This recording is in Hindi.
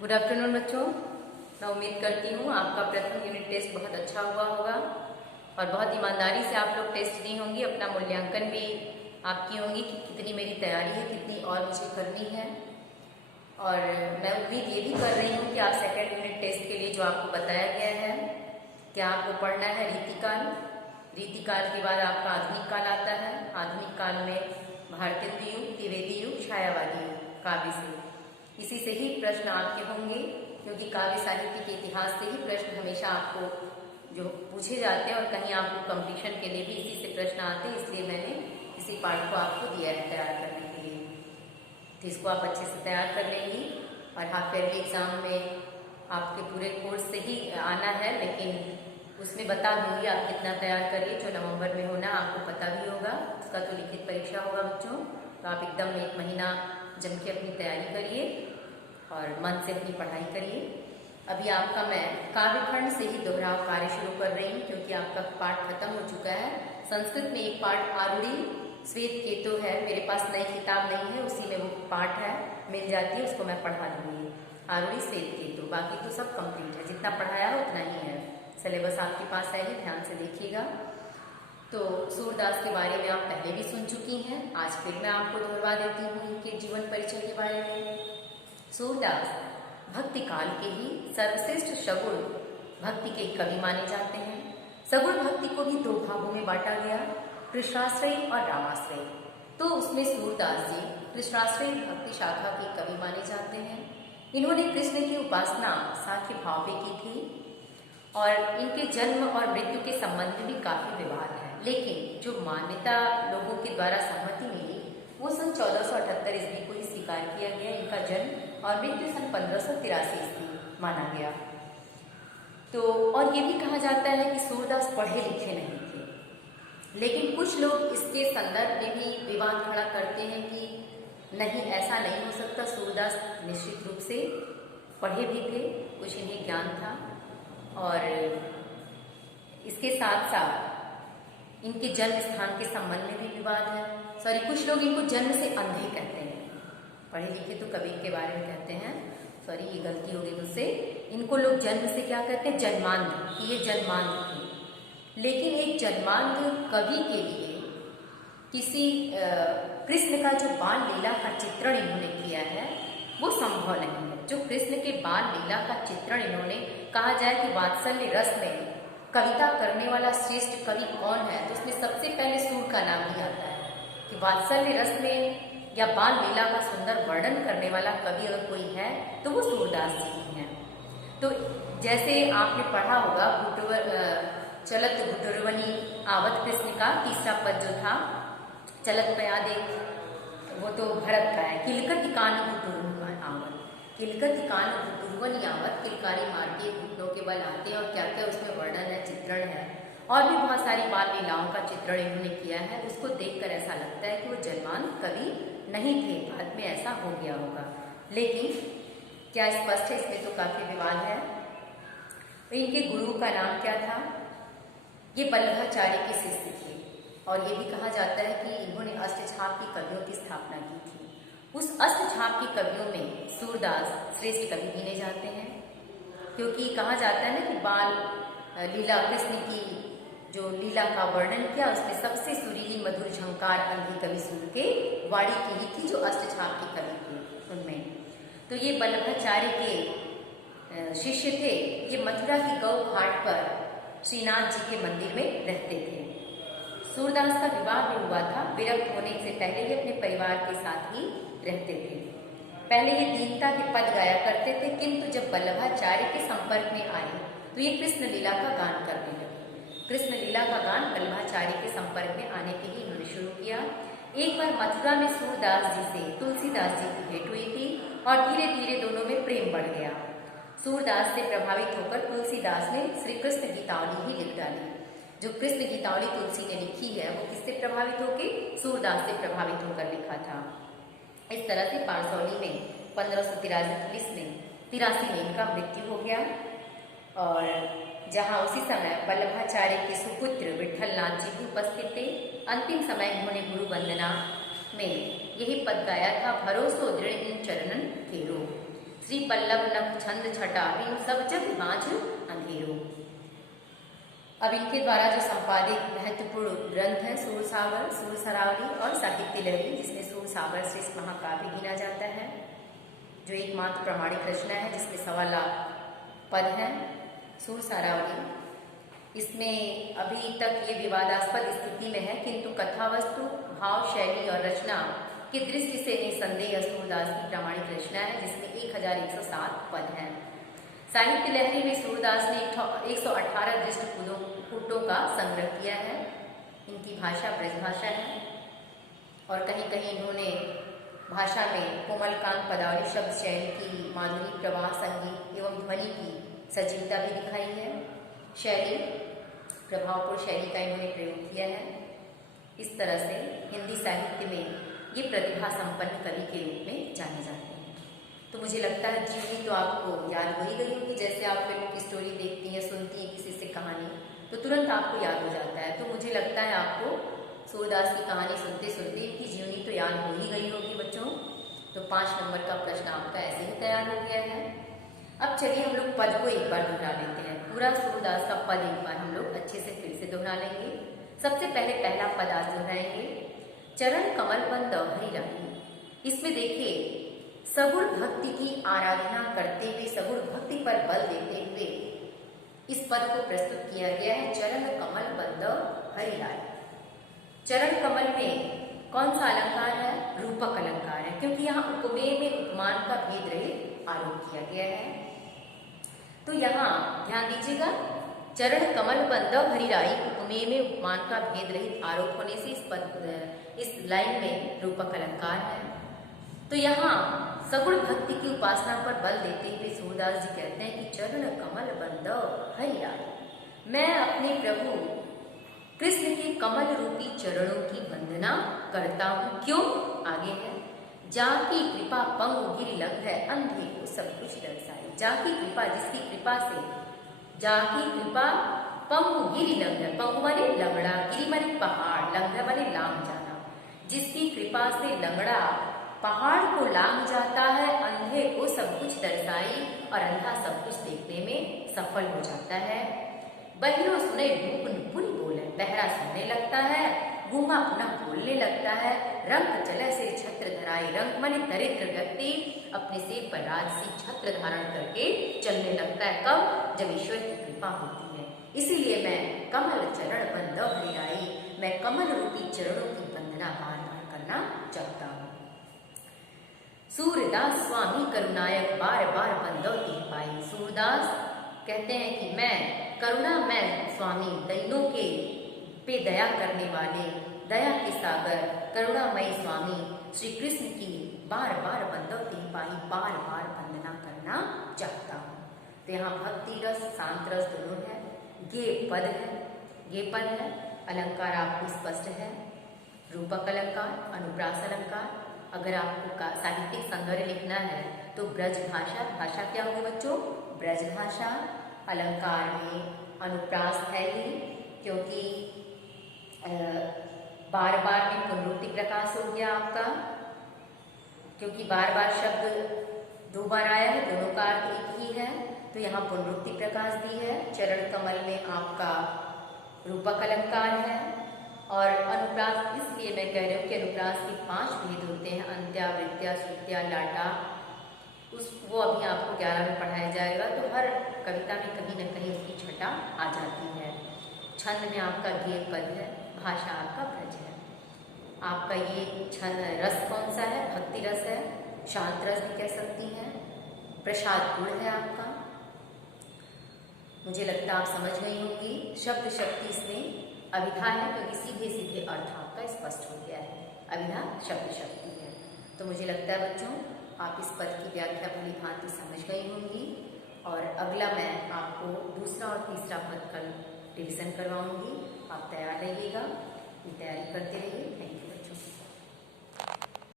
गुड आफ्टरनून बच्चों। मैं उम्मीद करती हूँ आपका प्रथम यूनिट टेस्ट बहुत अच्छा हुआ होगा और बहुत ईमानदारी से आप लोग टेस्ट दी होंगी। अपना मूल्यांकन भी आपकी होंगी कि कितनी मेरी तैयारी है, कितनी और मुझे करनी है। और मैं उम्मीद ये भी कर रही हूँ कि आप सेकेंड यूनिट टेस्ट के लिए जो आपको बताया गया है कि आपको पढ़ना है रीतिकाल। रीतिकाल के बाद आपका आधुनिक काल आता है। आधुनिक काल में भारतीय युग, त्रिवेदी युग, छायावादी युग, काव्य से इसी से ही प्रश्न आपके होंगे, क्योंकि काव्य साहित्य के इतिहास से ही प्रश्न हमेशा आपको जो पूछे जाते हैं और कहीं आपको कंपटीशन के लिए भी इसी से प्रश्न आते हैं। इसलिए मैंने इसी पार्ट को आपको दिया है तैयार करने के लिए। तो इसको आप अच्छे से तैयार कर लेंगी और हाफ ईयरली एग्जाम में आपके पूरे कोर्स से ही आना है, लेकिन उसमें बता दूंगी आप कितना तैयार करिए। जो नवंबर में होना आपको पता भी होगा, उसका तो लिखित परीक्षा होगा बच्चों। तो आप एकदम 1 महीना जम के अपनी तैयारी करिए और मन से अपनी पढ़ाई करिए। अभी आपका मैं काव्यखंड से ही दोहराव कार्य शुरू कर रही हूँ, क्योंकि आपका पाठ खत्म हो चुका है। संस्कृत में एक पाठ आरूढ़ी श्वेत केतु है, मेरे पास नई किताब नहीं है, उसी में वो पाठ है, मिल जाती है, उसको मैं पढ़ा दूंगी। आरूढ़ी श्वेत केतु, बाकी तो सब कंप्लीट है, जितना पढ़ाया है उतना ही है। सिलेबस आपके पास है ही, ध्यान से देखिएगा। तो सूरदास के बारे में आप पहले भी सुन चुकी हैं, आज फिर मैं आपको दोहरा देती हूँ इनके जीवन परिचय के बारे में। सूरदास भक्ति काल के ही सर्वश्रेष्ठ सगुण भक्ति के कवि माने जाते हैं। सगुण भक्ति को भी 2 भागों में बांटा गया, कृष्णाश्रय और रामाश्रय। तो उसमें सूरदास जी कृष्णाश्रय भक्ति शाखा के कवि माने जाते हैं। इन्होंने कृष्ण की उपासना साख्य भाव में की थी और इनके जन्म और मृत्यु के संबंध में भी काफी विवाद है, लेकिन जो मान्यता लोगों के द्वारा सहमति मिली वो सन 1478 ईस्वी को ही स्वीकार किया गया। इनका जन्म और मृत्यु सन 1583 ईस्वी माना गया। तो और ये भी कहा जाता है कि सूरदास पढ़े लिखे नहीं थे, लेकिन कुछ लोग इसके संदर्भ में भी विवाद खड़ा करते हैं कि नहीं, ऐसा नहीं हो सकता। सूरदास निश्चित रूप से पढ़े भी थे, कुछ इन्हें ज्ञान था। और इसके साथ साथ इनके जन्म स्थान के संबंध में भी विवाद है। कुछ लोग इनको जन्म से अंधे कहते हैं, पढ़े लिखे तो कवि के बारे में कहते हैं, ये गलती होगी मुझसे। इनको लोग जन्म से क्या कहते हैं, जन्मांध, कि ये जन्मांध थे। लेकिन एक जन्मांध कवि के लिए किसी कृष्ण का जो बाल लीला का चित्रण इन्होंने किया है वो संभव नहीं है। जो कृष्ण के बाल लीला का चित्रण इन्होंने, कहा जाए कि वात्सल्य रस में कविता करने वाला श्रेष्ठ कवि कौन है, तो उसमें सबसे पहले सूर का नाम ही आता है कि वात्सल्य रस में या बाल लीला का सुंदर वर्णन करने वाला कवि अगर कोई है तो वो सूरदास जी ही हैं। तो जैसे आपने पढ़ा होगा चलत घुटुरवनी आवत कृष्ण का तीसरा पद जो था, चलत पयादे, वो तो भरत का है। किलकत कान घुटुरवन आवत, किलकत कान घुटुरवन आवत, किलकारी मार के घुटनों के बल आते हैं, और क्या क्या उसमें वर्णन है, चित्रण है, और भी बहुत सारी बाल लीलाओं का चित्रण इन्होंने किया है। उसको देखकर ऐसा लगता है कि वो जन्मांध कवि नहीं थे, बाद में ऐसा हो गया होगा, लेकिन क्या स्पष्ट है, इसमें तो काफी विवाद है। इनके गुरु का नाम क्या था, ये वल्लभाचार्य के शिष्य थे, और ये भी कहा जाता है कि इन्होंने अष्टछाप की कवियों की स्थापना की थी। उस अष्टछाप की कवियों में सूरदास श्रेष्ठ कवि गिने जाते हैं, क्योंकि कहा जाता है ना कि बाल लीला, कृष्ण की जो लीला का वर्णन किया, उसमें सबसे सुरीली मधुर झंकार अंधी कवि सूर के वाणी की ही थी, जो अष्टछाप के कवि थे उनमें। तो ये वल्लभाचार्य के शिष्य थे। ये मथुरा की गौ घाट पर श्रीनाथ जी के मंदिर में रहते थे। सूरदास का विवाह भी हुआ था, विरक्त होने से पहले ये अपने परिवार के साथ ही रहते थे। पहले ये दीनता के पद गाया करते थे, किंतु जब वल्लभाचार्य के संपर्क में आए तो ये कृष्ण लीला का गान करने लगे। कृष्ण लीला का गान वल्लभाचार्य के संपर्क में आने के ही इन्होंने शुरू किया। एक बार मथुरा में सूरदास जी से तुलसीदास जी की भेंट हुई थी और धीरे धीरे दोनों में प्रेम बढ़ गया। सूरदास से प्रभावित होकर तुलसीदास ने श्री कृष्ण गीतावली ही लिख डाली। जो कृष्ण गीतावली तुलसी ने लिखी है वो किससे प्रभावित होकर, सूरदास से प्रभावित होकर लिखा था। इस तरह से पारसौली में 1583 में इनका मृत्यु हो गया, और जहां उसी समय वल्लभाचार्य के सुपुत्र विठलनाथ जी भी उपस्थित थे। अंतिम समय इन्होंने गुरु वंदना में यही पद गाया था, भरोसो दृढ़ इन चरणन केरो। श्री पल्लव नख छंद छटा बिनु सब जग बाँझ अंधेरो। अब इनके द्वारा जो संपादित महत्वपूर्ण ग्रंथ हैं सूरसागर, सूरसरावली और साहित्य लहरी, जिसमें सूरसागर श्रेष्ठ महाकाव्य गिना जाता है, जो एकमात्र प्रमाणिक रचना है जिसमें 1.25 लाख पद हैं। सूरसरावली इसमें अभी तक ये विवादास्पद स्थिति में है, किंतु कथावस्तु, भाव, शैली और रचना की दृष्टि से निसंदेह सूरदास की प्रामाणिक रचना है, जिसमें 1107 पद हैं। साहित्य लहरी में सूरदास ने 118 दृष्टपुटों का संग्रह किया है। इनकी भाषा ब्रजभाषा है और कहीं कहीं इन्होंने भाषा में कोमलकांत पदावली, शब्द शैली की माधुरी, प्रवाह, संगीत एवं ध्वनि की सजीवता भी दिखाई है। शैली, प्रभावपूर्ण शैली का इन्होंने प्रयोग किया है। इस तरह से हिंदी साहित्य में ये प्रतिभा संपन्न कवि के रूप में जाने जाते हैं। तो मुझे लगता है जीवनी तो आपको याद हो ही गई होगी। जैसे आप फिल्म की स्टोरी देखती हैं, सुनती हैं किसी से कहानी, तो तुरंत आपको याद हो जाता है। तो मुझे लगता है आपको सूरदास की कहानी सुनते सुनते इनकी जीवनी तो याद हो ही गई होगी बच्चों। तो 5 नंबर का प्रश्न आपका ऐसे ही तैयार हो गया है। अब चलिए हम लोग पद को एक बार दोहरा लेते हैं। पूरा सूरदास का पद एक बार हम लोग अच्छे से फिर से दोहरा लेंगे। सबसे पहले पहला पद आज दोहराएंगे, चरण कमल बंद हरि रानी। इसमें देखिए सगुण भक्ति की आराधना करते हुए, सगुण भक्ति पर बल देते हुए इस पद को प्रस्तुत किया गया है। चरण कमल बंद हरि रानी। चरण कमल में कौन सा अलंकार है? रूपक अलंकार है, क्योंकि यहाँ उपमेय में उपमान का भेद रहित आरोप किया गया है। तो यहाँ ध्यान दीजिएगा, चरण कमल बंद हरि राई, उपमेय में उपमान का भेद रहित आरोप होने से इस लाइन में रूपक अलंकार है। तो यहाँ सगुण भक्ति की उपासना पर बल देते हुए सूरदास जी कहते हैं कि चरण कमल बंद हरि राई, मैं अपने प्रभु कृष्ण के कमल रूपी चरणों की वंदना करता हूँ। क्यों? आगे है, जाकी कृपा पंगु गिरि लंघ है, अंधे को सब कुछ दर्शाए। जाकी कृपा, जिसकी कृपा से, जाकी कृपा पंगु गिरि लंघ, पंगु माने लंगड़ा, गिरि माने पहाड़, लंघ माने लांघ जाना। जिसकी कृपा से लंगड़ा पहाड़ को लांघ जाता है, अंधे को सब कुछ दर्शाई और अंधा सब कुछ देखने में सफल हो जाता है। बहिरो सुने ढूप नुपुरी बोले, बहरा सुनने लगता है, गूंगा पुनः बोलने लगता है। रंग चले से छत्र धराई, रंग माने दरिद्र व्यक्ति अपने सिर पर राजसी छत्र धारण करके चलने लगता है। कब? जब ईश्वर की कृपा होती है। इसीलिए मैं कमल चरण बंद हरि राई, मैं कमल रूपी चरणों की वंदना बार बार करना चाहता हूँ। सूरदास स्वामी करुणायक, बार बार बंदौती पाई। सूरदास कहते हैं कि मैं करुणामय स्वामी, दैनों के पे दया करने वाले, दया के सागर करुणामयी स्वामी श्री कृष्ण की बार बार बंदौती पाई, बार बार वंदना करना चाहता हूँ। तो यहाँ भक्ति रस, शांत रस दोनों है। गे पद है, गे पद है। अलंकार आपको स्पष्ट है, रूपक अलंकार, अनुप्रास अलंकार। अगर आपको साहित्यिक संग्रह लिखना है तो ब्रज भाषा, भाषा क्या होगी बच्चों? ब्रज भाषा। अलंकार में अनुप्रास है ही, क्योंकि बार बार में पुनरुक्ति प्रकाश हो गया आपका, क्योंकि बार बार शब्द 2 बार आया है, दोनों का अर्थ एक ही है, तो यहाँ पुनरुक्ति प्रकाश दी है। चरण कमल में आपका रूपक अलंकार है। और अनुप्रास इसलिए मैं कह रही हूँ कि अनुप्रास के 5 भेद होते हैं, अंत्या, वृत्या, श्रुत्या, लाटा। वो अभी आपको 11 में पढ़ाया जाएगा। तो हर कविता में कहीं न कहीं उसकी छटा आ जाती है। छंद में आपका गे पद है, भाषा आपका ब्रज है। आपका ये छंद रस कौन सा है? भक्ति रस है, शांत रस भी कह सकती हैं, प्रसाद गुण है आपका। मुझे लगता है आप समझ गई होंगी। शब्द शक्ति इसमें अभिधा है, क्योंकि सीधे सीधे अर्थ आपका स्पष्ट हो गया है। अभिधा शब्द शक्ति है। तो मुझे लगता है बच्चों आप इस पद की व्याख्या भली भांति समझ गई होंगी। और अगला मैं आपको दूसरा और तीसरा पद कल रिविजन करवाऊंगी। आप तैयार रहिएगा, तैयारी करते रहिए। Thank you.